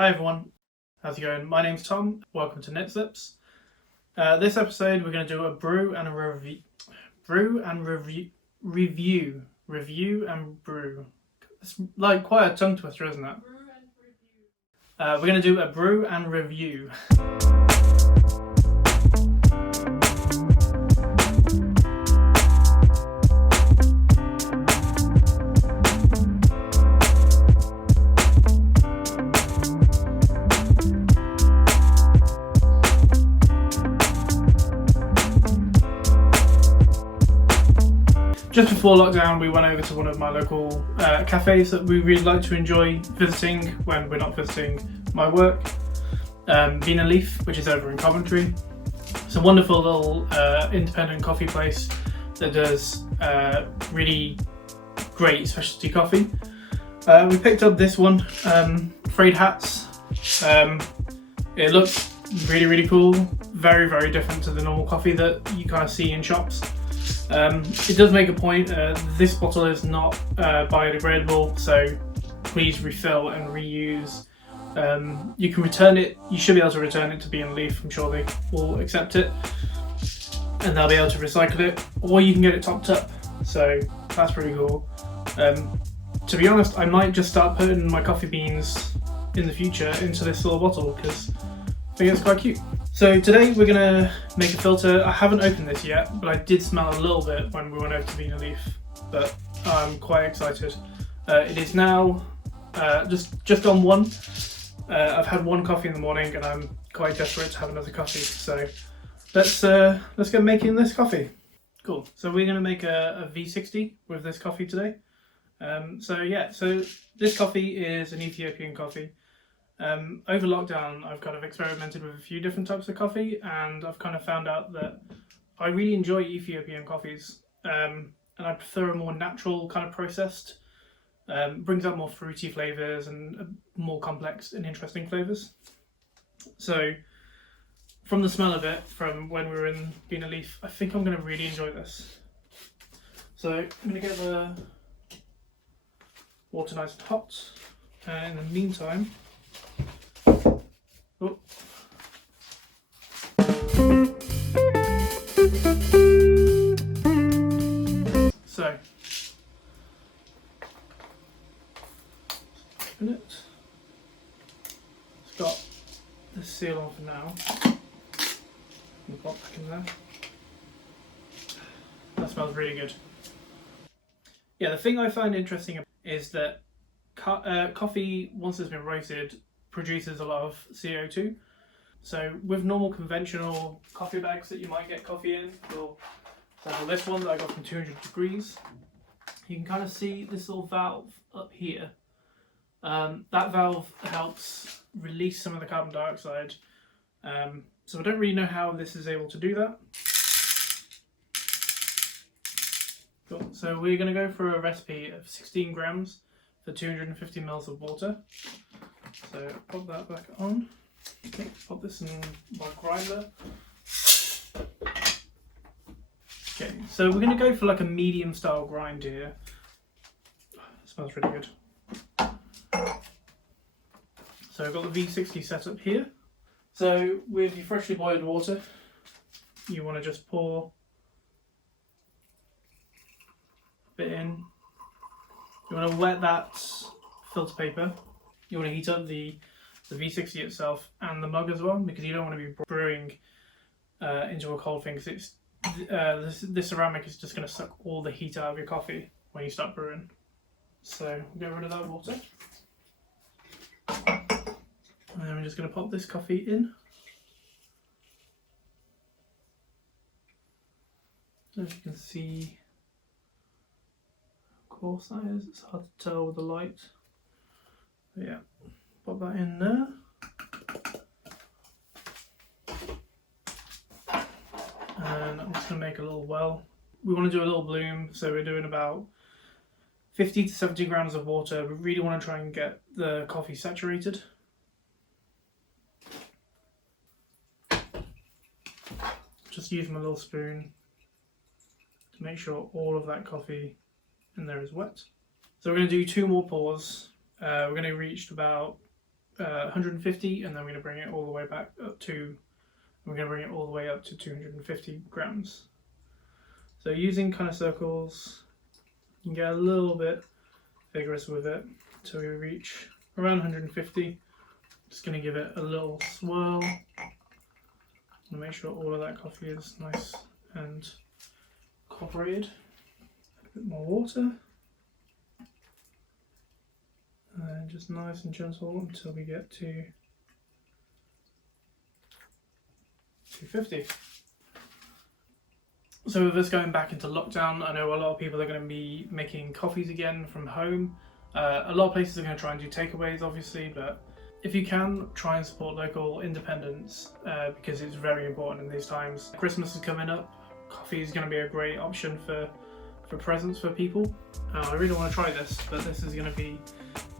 Hi everyone, how's it going? My name's Tom. Welcome to Knit Slips. This episode we're going to do a brew and review and brew. It's like quite a tongue twister, isn't it? We're going to do a brew and review. Just before lockdown, we went over to one of my local cafes that we really like to enjoy visiting when we're not visiting my work. Bean and Leaf, which is over in Coventry. It's a wonderful little independent coffee place that does really great specialty coffee. We picked up this one, Friedhats. It looks really cool, very different to the normal coffee that you kind of see in shops. It does make a point, this bottle is not biodegradable, so please refill and reuse. You can return it, you should be able to return it to Bean and Leaf, I'm sure they will accept it and they'll be able to recycle it, or you can get it topped up, so that's pretty cool. To be honest, I might just start putting my coffee beans in the future into this little bottle because I think it's quite cute. So today we're going to make a filter. I haven't opened this yet, but I did smell a little bit when we went over to Bean and Leaf, but I'm quite excited. It is now just on one. I've had one coffee in the morning and I'm quite desperate to have another coffee, so let's get making this coffee. Cool, so we're going to make a V60 with this coffee today. So this coffee is an Ethiopian coffee. Over lockdown, I've kind of experimented with a few different types of coffee, and I've kind of found out that I really enjoy Ethiopian coffees, and I prefer a more natural kind of processed. Brings out more fruity flavours and more complex and interesting flavours. So, from the smell of it, from when we were in Bean and Leaf, I think I'm going to really enjoy this. So, I'm going to get the water nice and hot, and in the meantime, so open it. It's got the seal on for now. Pop back in there. That smells really good. Yeah, the thing I find interesting is that coffee, once it's been roasted, produces a lot of CO2. So with normal conventional coffee bags that you might get coffee in, for example this one that I got from 200 degrees, you can kind of see this little valve up here. That valve helps release some of the carbon dioxide. So I don't really know how this is able to do that. Cool. So we're going to go for a recipe of 16 grams for 250 mils of water. So pop that back on. Okay, pop this in my grinder. Okay, so we're going to go for like a medium style grind here. It smells really good. So I've got the V60 set up here. So with your freshly boiled water, you want to just pour a bit in. You want to wet that filter paper. You want to heat up the V60 itself and the mug as well, because you don't want to be brewing into a cold thing, because this ceramic is just going to suck all the heat out of your coffee when you start brewing. So get rid of that water. And then we're just going to pop this coffee in. As you can see, of course that is, it's hard to tell with the light. But yeah, pop that in there. And I'm just going to make a little well. We want to do a little bloom, so we're doing about 50 to 70 grams of water. We really want to try and get the coffee saturated. Just use my little spoon to make sure all of that coffee in there is wet. So we're going to do 2 more pours. We're going to reach about 150, and then we're going to bring it all the way back up to, we're going to bring it all the way up to 250 grams. So using kind of circles, you can get a little bit vigorous with it until we reach around 150. Just going to give it a little swirl and make sure all of that coffee is nice and incorporated. A bit more water. And just nice and gentle until we get to 250. So with us going back into lockdown, I know a lot of people are going to be making coffees again from home. A lot of places are going to try and do takeaways, obviously, but if you can, try and support local independents because it's very important in these times. Christmas is coming up. Coffee is going to be a great option for presents for people. I really want to try this, but this is going to be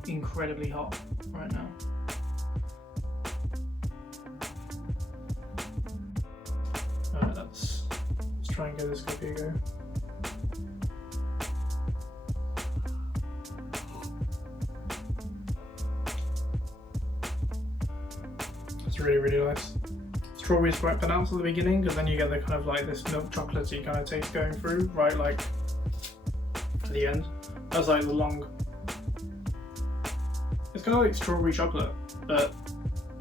incredibly hot right now. Alright, let's try and give this coffee a go. It's really, really nice. Strawberries quite pronounced at the beginning, and then you get the kind of like this milk chocolatey kind of taste going through, right, like at the end. That's like the long. It's kind of like strawberry chocolate, but,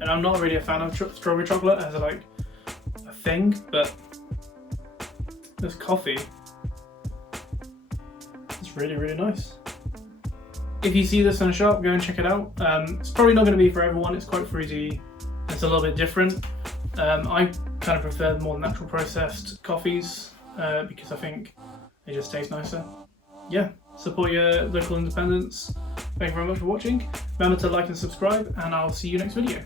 and I'm not really a fan of strawberry chocolate as like a thing, but this coffee is really, really nice. If you see this in a shop, go and check it out. It's probably not going to be for everyone. It's quite fruity. It's a little bit different. I kind of prefer the more natural processed coffees because I think they just taste nicer. Yeah, support your local independents. Thank you very much for watching. Remember to like and subscribe, and I'll see you next video.